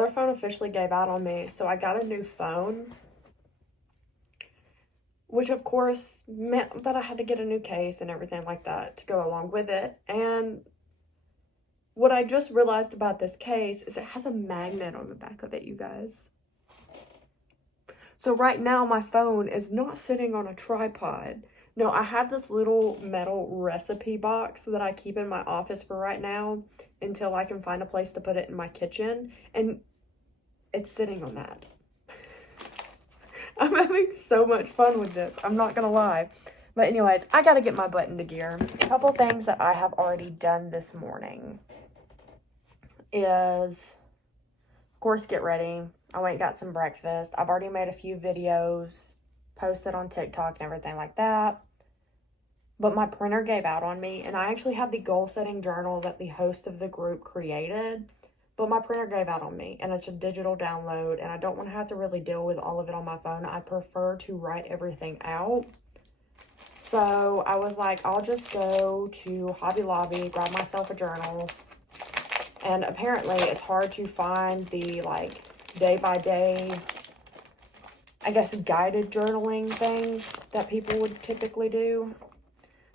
other phone officially gave out on me, so I got a new phone, which of course meant that I had to get a new case and everything like that to go along with it. And what I just realized about this case is it has a magnet on the back of it, you guys. So right now my phone is not sitting on a tripod. No, I have this little metal recipe box that I keep in my office for right now until I can find a place to put it in my kitchen, and it's sitting on that. I'm having so much fun with this, I'm not gonna lie. But anyways, I gotta get my butt into gear. A couple things that I have already done this morning is, of course, get ready. I went and got some breakfast. I've already made a few videos, posted on TikTok and everything like that. But my printer gave out on me, and I actually had the goal setting journal that the host of the group created, but my printer gave out on me, and it's a digital download, and I don't want to have to really deal with all of it on my phone. I prefer to write everything out. So I was like, I'll just go to Hobby Lobby, grab myself a journal. And apparently it's hard to find the like day by day, I guess, guided journaling things that people would typically do.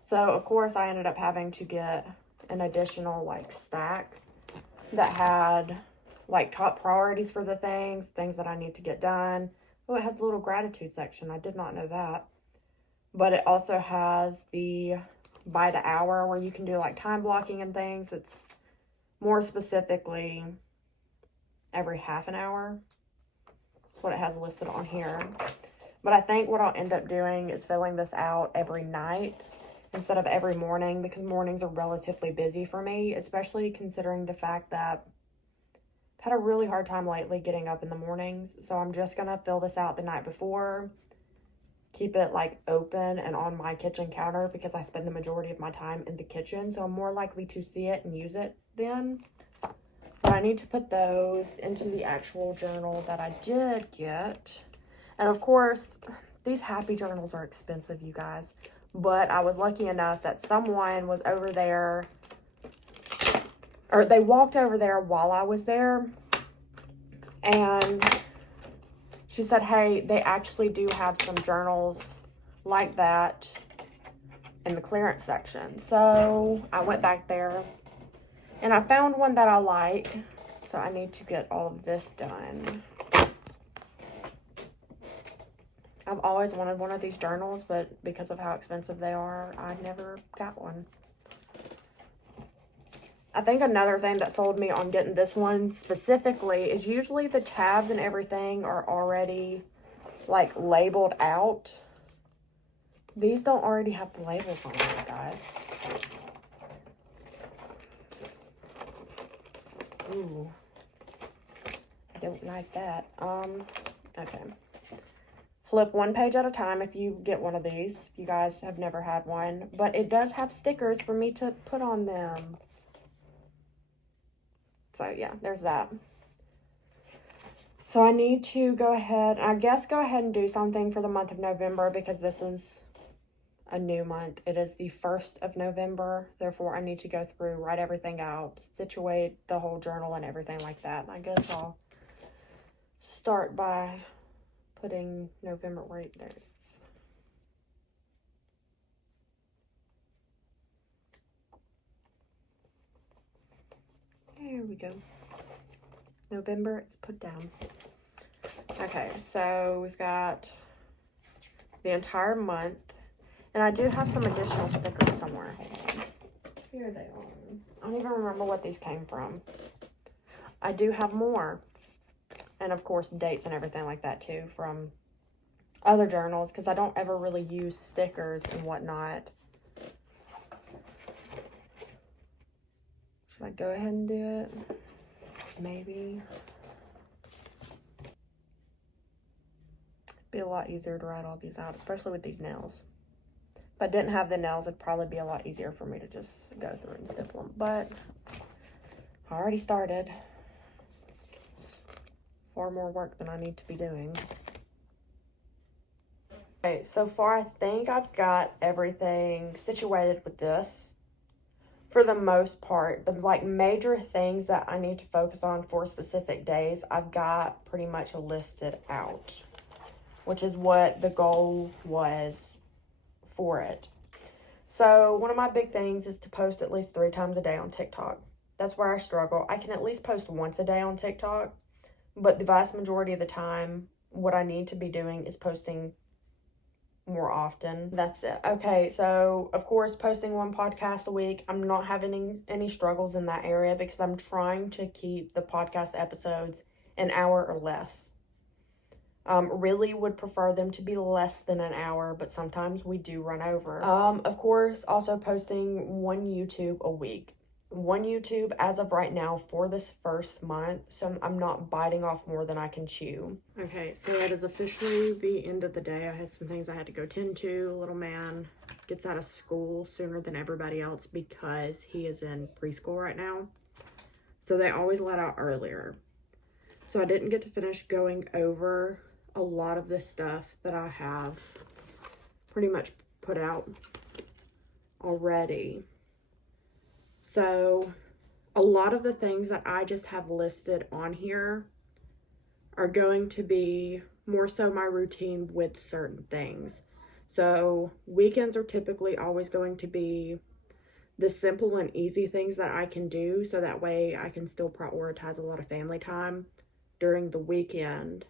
So of course I ended up having to get an additional like stack that had like top priorities for the things that I need to get done. Oh, it has a little gratitude section. I did not know that. But it also has the by the hour where you can do like time blocking and things. It's more specifically every half an hour. That's what it has listed on here. But I think what I'll end up doing is filling this out every night instead of every morning, because mornings are relatively busy for me, especially considering the fact that I've had a really hard time lately getting up in the mornings. So I'm just going to fill this out the night before, keep it like open and on my kitchen counter because I spend the majority of my time in the kitchen. So I'm more likely to see it and use it then. But I need to put those into the actual journal that I did get. And of course, these happy journals are expensive, you guys. But I was lucky enough that someone was over there, or they walked over there while I was there. And she said, hey, they actually do have some journals like that in the clearance section. So I went back there and I found one that I like. So I need to get all of this done. I've always wanted one of these journals, but because of how expensive they are, I never got one. I think another thing that sold me on getting this one specifically is usually the tabs and everything are already like labeled out. These don't already have the labels on them, guys. Ooh, I don't like that. Okay. Flip one page at a time if you get one of these, if you guys have never had one. But it does have stickers for me to put on them. So yeah, there's that. So I need to go ahead and do something for the month of November because this is a new month. It is the 1st of November. Therefore, I need to go through, write everything out, situate the whole journal and everything like that. And I guess I'll start by putting November right there. There we go. November is put down. Okay, so we've got the entire month. And I do have some additional stickers somewhere. Hold on. Here they are. I don't even remember what these came from. I do have more. And of course, dates and everything like that too from other journals because I don't ever really use stickers and whatnot. Should I go ahead and do it? Maybe. Be a lot easier to write all these out, especially with these nails. If I didn't have the nails, it'd probably be a lot easier for me to just go through and stipple them. But I already started. It's far more work than I need to be doing. Okay, so far I think I've got everything situated with this. for the most part. The like major things that I need to focus on for specific days, I've got pretty much listed out, which is what the goal was for it. So one of my big things is to post at least 3 times a day on TikTok. That's where I struggle. I can at least post once a day on TikTok, but the vast majority of the time, what I need to be doing is posting more often. That's it. Okay, so of course, posting 1 podcast a week. I'm not having any struggles in that area because I'm trying to keep the podcast episodes an hour or less. Really would prefer them to be less than an hour, but sometimes we do run over. Of course, also posting 1 YouTube a week. 1 YouTube as of right now for this first month, so I'm not biting off more than I can chew. Okay, so it is officially the end of the day. I had some things I had to go tend to. Little man gets out of school sooner than everybody else because he is in preschool right now. So they always let out earlier. So I didn't get to finish going over a lot of the stuff that I have pretty much put out already. So a lot of the things that I just have listed on here are going to be more so my routine with certain things. So weekends are typically always going to be the simple and easy things that I can do, so that way I can still prioritize a lot of family time during the weekend.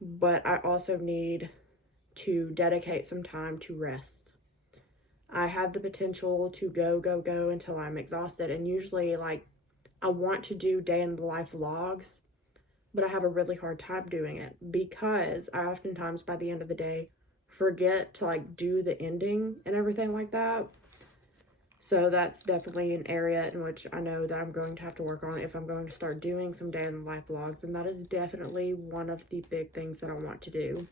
But I also need to dedicate some time to rest. I have the potential to go until I'm exhausted, and usually like I want to do day in the life vlogs, but I have a really hard time doing it because I oftentimes by the end of the day forget to like do the ending and everything like that. So that's definitely an area in which I know that I'm going to have to work on if I'm going to start doing some day in the life vlogs, and that is definitely one of the big things that I want to do.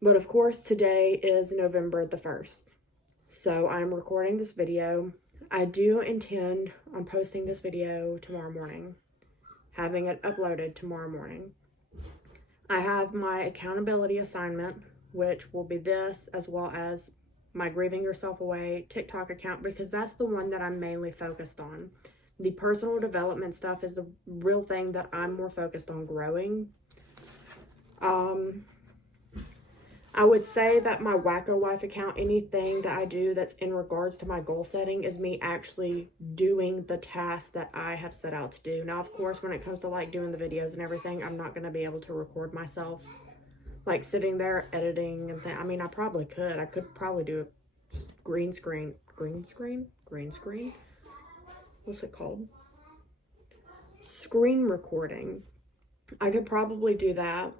But of course, today is November the 1st. So I'm recording this video. I do intend on posting this video tomorrow morning, having it uploaded tomorrow morning. I have my accountability assignment, which will be this, as well as my Grieving Yourself Away TikTok account, because that's the one that I'm mainly focused on. The personal development stuff is the real thing that I'm more focused on growing. I would say that my Wacko Wife account, anything that I do that's in regards to my goal setting, is me actually doing the tasks that I have set out to do. Now, of course, when it comes to like doing the videos and everything, I'm not going to be able to record myself like sitting there editing and I mean, I probably could. I could probably do a green screen. What's it called? Screen recording. I could probably do that.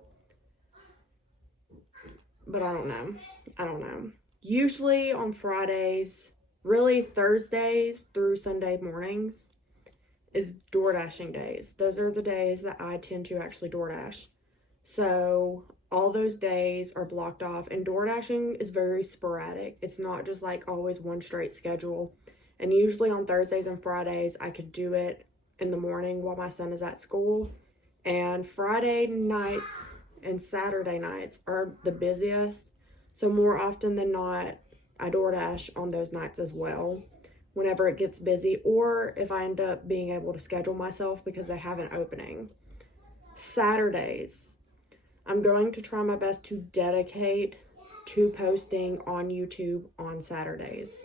But I don't know. Usually on Fridays, really Thursdays through Sunday mornings is DoorDashing days. Those are the days that I tend to actually DoorDash. So all those days are blocked off, and DoorDashing is very sporadic. It's not just like always one straight schedule. And usually on Thursdays and Fridays, I could do it in the morning while my son is at school. And Friday nights and Saturday nights are the busiest. So more often than not, I DoorDash on those nights as well, whenever it gets busy, or if I end up being able to schedule myself because they have an opening. Saturdays, I'm going to try my best to dedicate to posting on YouTube on Saturdays.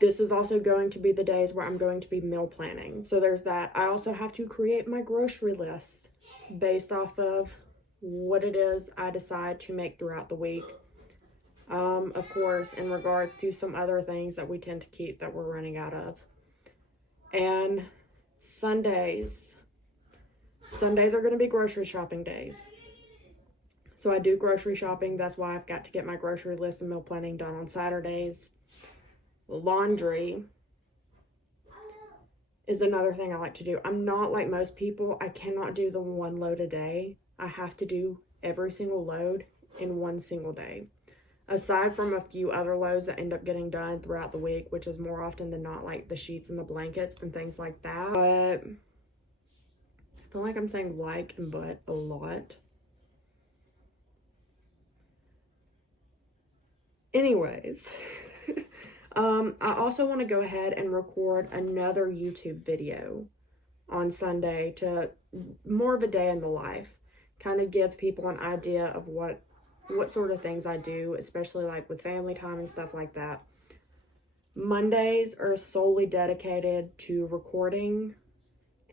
This is also going to be the days where I'm going to be meal planning. So there's that. I also have to create my grocery list based off of what it is I decide to make throughout the week. Of course, in regards to some other things that we tend to keep that we're running out of. And Sundays are going to be grocery shopping days. So I do grocery shopping. That's why I've got to get my grocery list and meal planning done on Saturdays. Laundry is another thing I like to do. I'm not like most people. I cannot do the one load a day. I have to do every single load in one single day. Aside from a few other loads that end up getting done throughout the week, which is more often than not like the sheets and the blankets and things like that. But I feel like I'm saying like and but a lot. Anyways, I also want to go ahead and record another YouTube video on Sunday to more of a day in the life, kind of give people an idea of what sort of things I do, especially like with family time and stuff like that. Mondays are solely dedicated to recording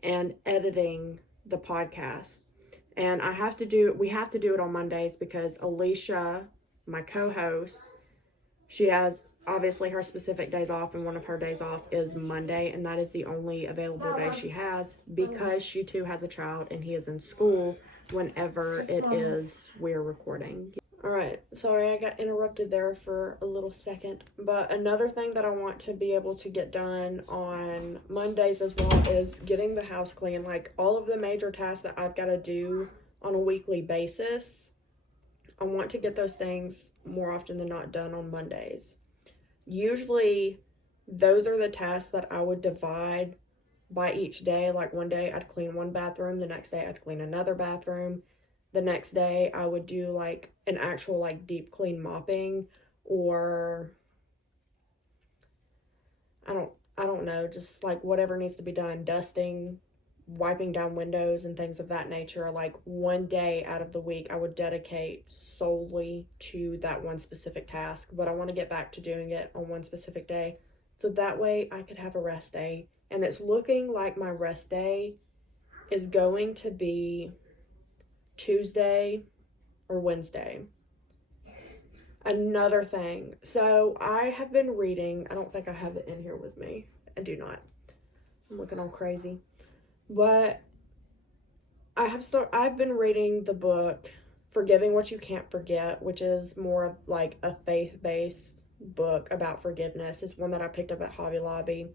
and editing the podcast. And we have to do it on Mondays because Alicia, my co-host, she has obviously her specific days off, and one of her days off is Monday, and that is the only available day she has because she too has a child and he is in school whenever it is we're recording. All right, sorry I got interrupted there for a little second, but another thing that I want to be able to get done on Mondays as well is getting the house clean. Like all of the major tasks that I've got to do on a weekly basis, I want to get those things more often than not done on Mondays. Usually those are the tasks that I would divide by each day. Like one day I'd clean one bathroom, the next day I'd clean another bathroom, the next day I would do like an actual like deep clean mopping, or I don't know, just like whatever needs to be done, dusting, wiping down windows and things of that nature. Like one day out of the week I would dedicate solely to that one specific task, but I want to get back to doing it on one specific day so that way I could have a rest day. And it's looking like my rest day is going to be Tuesday or Wednesday. Another thing, so I have been reading, I don't think I have it in here with me, I do not, I'm looking all crazy. But I've been reading the book Forgiving What You Can't Forget, which is more of like a faith-based book about forgiveness. It's one that I picked up at Hobby Lobby.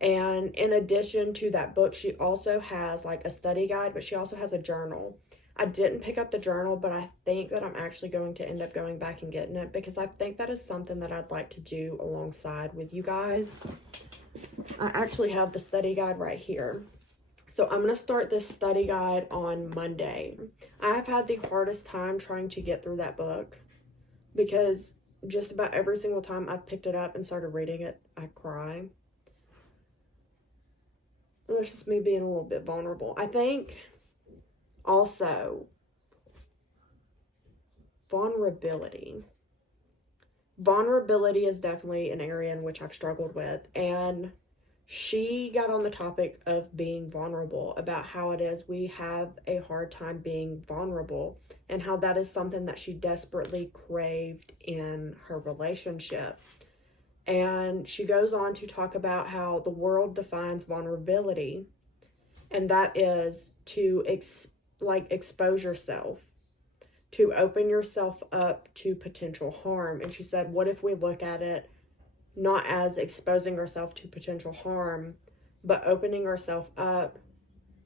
And in addition to that book, she also has like a study guide, but she also has a journal. I didn't pick up the journal, but I think that I'm actually going to end up going back and getting it because I think that is something that I'd like to do alongside with you guys. I actually have the study guide right here. So I'm going to start this study guide on Monday. I have had the hardest time trying to get through that book because just about every single time I've picked it up and started reading it, I cry. It's just me being a little bit vulnerable. I think also vulnerability. Vulnerability is definitely an area in which I've struggled with, and she got on the topic of being vulnerable, about how it is we have a hard time being vulnerable, and how that is something that she desperately craved in her relationship. And she goes on to talk about how the world defines vulnerability, and that is to expose yourself, to open yourself up to potential harm. And she said, what if we look at it not as exposing ourselves to potential harm, but opening ourselves up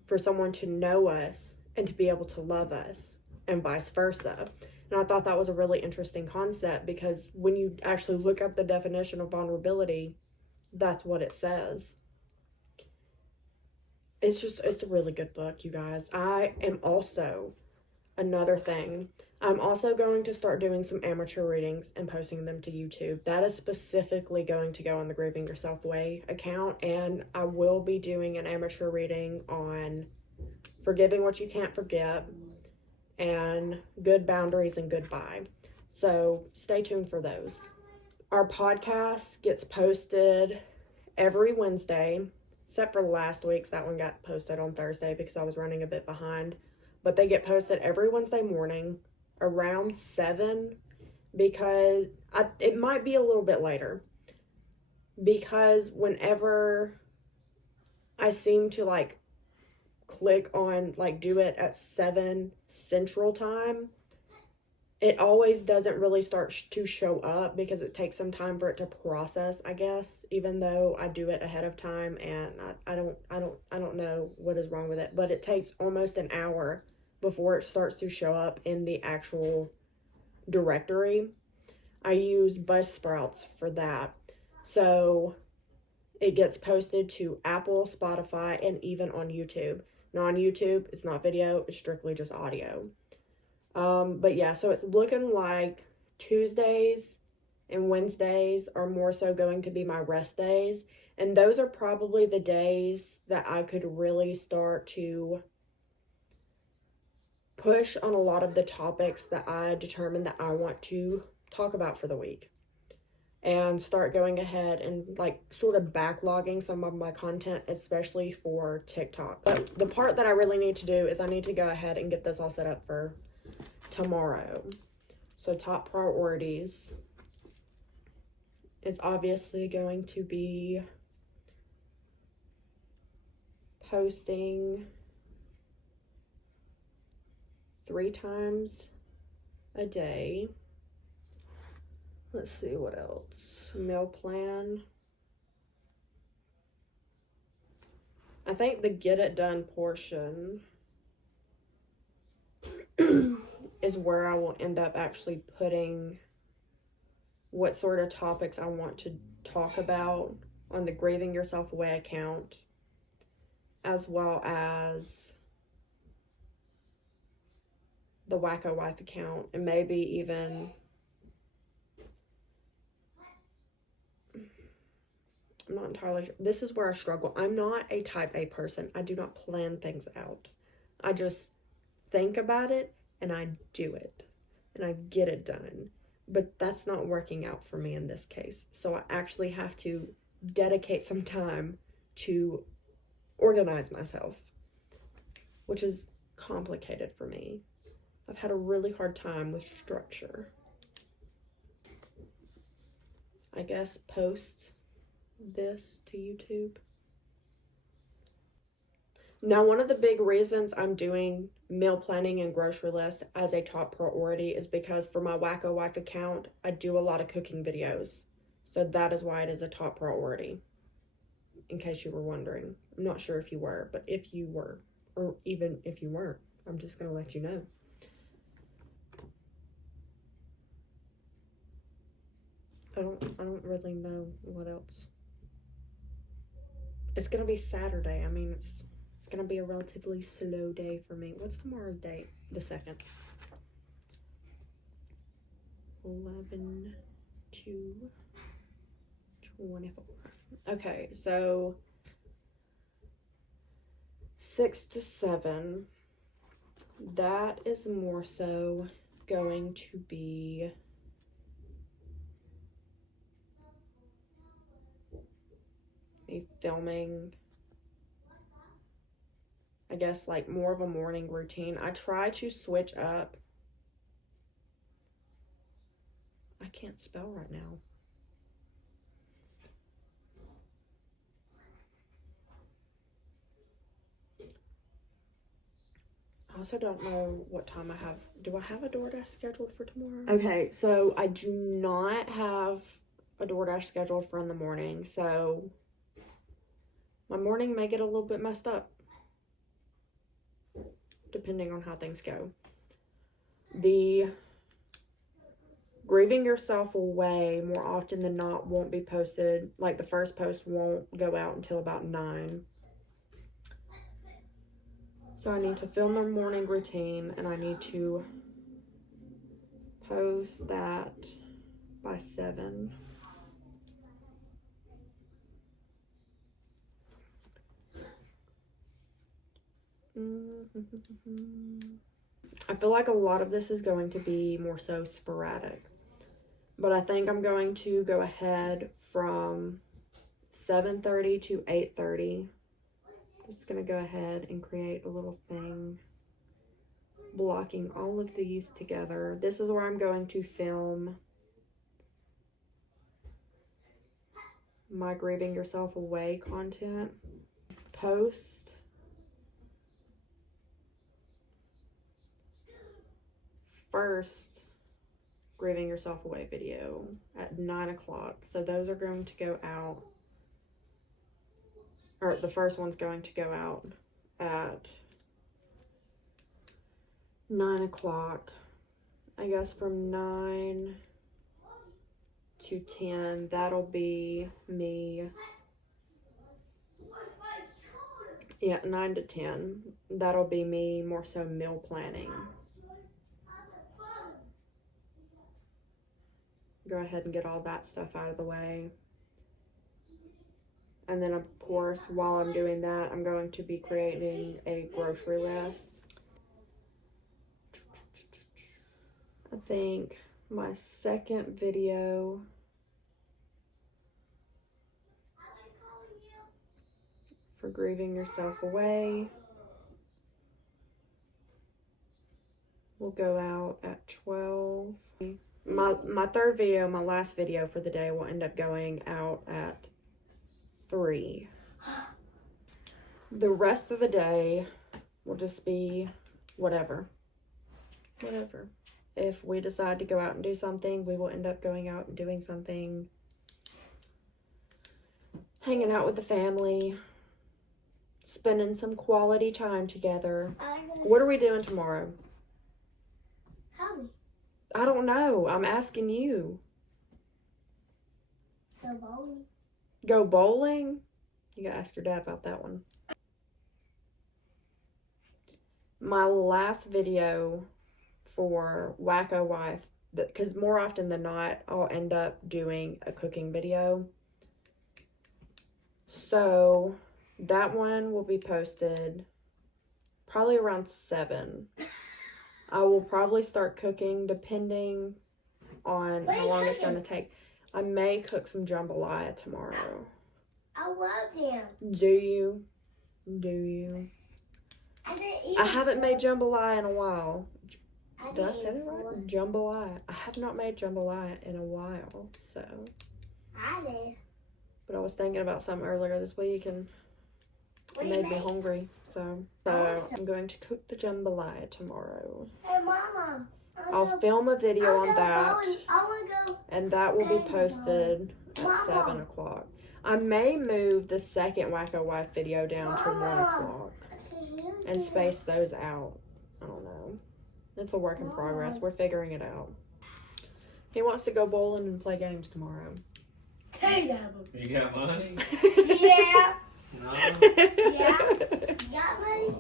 for someone to know us and to be able to love us, and vice versa. And I thought that was a really interesting concept because when you actually look up the definition of vulnerability, that's what it says. It's a really good book, you guys. Another thing, I'm also going to start doing some amateur readings and posting them to YouTube. That is specifically going to go on the Grieving Yourself Way account, and I will be doing an amateur reading on Forgiving What You Can't Forget and Good Boundaries and Goodbye. So stay tuned for those. Our podcast gets posted every Wednesday, except for last week's. That one got posted on Thursday because I was running a bit behind. But they get posted every Wednesday morning around 7, because it might be a little bit later, because whenever I seem to like click on like do it at 7 Central Time, it always doesn't really start to show up because it takes some time for it to process, I guess, even though I do it ahead of time. And I don't know what is wrong with it, but it takes almost an hour before it starts to show up in the actual directory. I use Buzzsprouts for that. So it gets posted to Apple, Spotify, and even on YouTube. Now on YouTube, it's not video, it's strictly just audio. But yeah, so it's looking like Tuesdays and Wednesdays are more so going to be my rest days. And those are probably the days that I could really start to push on a lot of the topics that I determined that I want to talk about for the week, and start going ahead and like sort of backlogging some of my content, especially for TikTok. But the part that I really need to do is I need to go ahead and get this all set up for tomorrow. So top priorities is obviously going to be posting 3 times a day. Let's see what else. Meal plan. I think the get it done portion is where I will end up actually putting what sort of topics I want to talk about on the Grieving Yourself Away account, as well as the Wacko Wife account, and maybe even I'm not entirely sure. This is where I struggle. I'm not a type A person. I do not plan things out. I just think about it and I do it and I get it done. But that's not working out for me in this case. So I actually have to dedicate some time to organize myself, which is complicated for me. I've had a really hard time with structure. I guess post this to YouTube. Now, one of the big reasons I'm doing meal planning and grocery list as a top priority is because for my Wacko Wife account, I do a lot of cooking videos. So that is why it is a top priority, in case you were wondering. I'm not sure if you were, but if you were, or even if you weren't, I'm just going to let you know. I don't really know what else. It's going to be Saturday. I mean, it's going to be a relatively slow day for me. What's tomorrow's date? The 2nd. 11 to 24. Okay, so 6 to 7. That is more so going to be me filming, I guess, like more of a morning routine. I try to switch up. I can't spell right now. I also don't know what time I have. Do I have a DoorDash scheduled for tomorrow? Okay, so I do not have a DoorDash scheduled for in the morning, so my morning may get a little bit messed up, depending on how things go. The Grieving Yourself Away, more often than not, won't be posted. Like, the first post won't go out until about 9. So I need to film the morning routine, and I need to post that by 7. I feel like a lot of this is going to be more so sporadic, but I think I'm going to go ahead from 7:30 to 8:30. Just gonna go ahead and create a little thing blocking all of these together. This is where I'm going to film my Grieving Yourself Away content. Post first Grieving Yourself Away video at 9 o'clock. So those are going to go out, or the first one's going to go out at 9 o'clock. I guess from 9 to 10, that'll be me. Yeah, 9 to 10, that'll be me more so meal planning. go ahead and get all that stuff out of the way. And then, of course, while I'm doing that, I'm going to be creating a grocery list. I think my second video for grieving yourself away will go out at 12. My third video, my last video for the day, will end up going out at 3. The rest of the day will just be whatever. If we decide to go out and do something, we will end up going out and doing something. Hanging out with the family. Spending some quality time together. What are we doing tomorrow? How? I don't know. I'm asking you. Go bowling. Go bowling? You gotta ask your dad about that one. My last video for Wacko Wife, because more often than not, I'll end up doing a cooking video. So that one will be posted probably around 7. I will probably start cooking depending on how long it's going to take. I may cook some jambalaya tomorrow. I love them. Do you? Do you? I haven't made jambalaya in a while. Did I say that right? Jambalaya. I have not made jambalaya in a while, so. I did. But I was thinking about something earlier this week and it made me hungry. So I'm going to cook the jambalaya tomorrow. Hey, Mama. I'll film a video on that. I want to go. And that will be posted at 7 o'clock. I may move the second Wacko Wife video down to 1 o'clock and space those out. I don't know. It's a work in progress. We're figuring it out. He wants to go bowling and play games tomorrow. Hey, You got money? yeah. No. Yeah. You got money?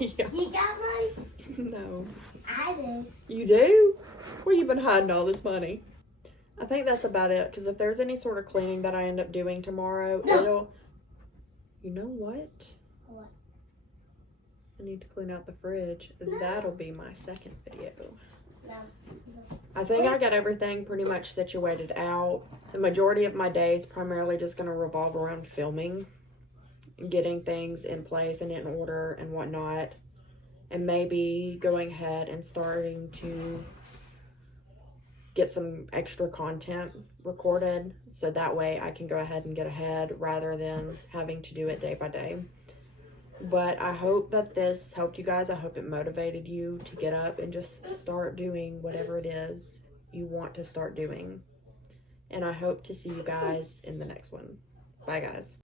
Yeah. You got money? No. I do. You do? Where you been hiding all this money? I think that's about it. Because if there's any sort of cleaning that I end up doing tomorrow, it'll... You know what? What? I need to clean out the fridge. That'll be my second video. No. I think I got everything pretty much situated out. The majority of my day is primarily just going to revolve around filming. Getting things in place and in order and whatnot. And maybe going ahead and starting to get some extra content recorded. So that way I can go ahead and get ahead rather than having to do it day by day. But I hope that this helped you guys. I hope it motivated you to get up and just start doing whatever it is you want to start doing. And I hope to see you guys in the next one. Bye, guys.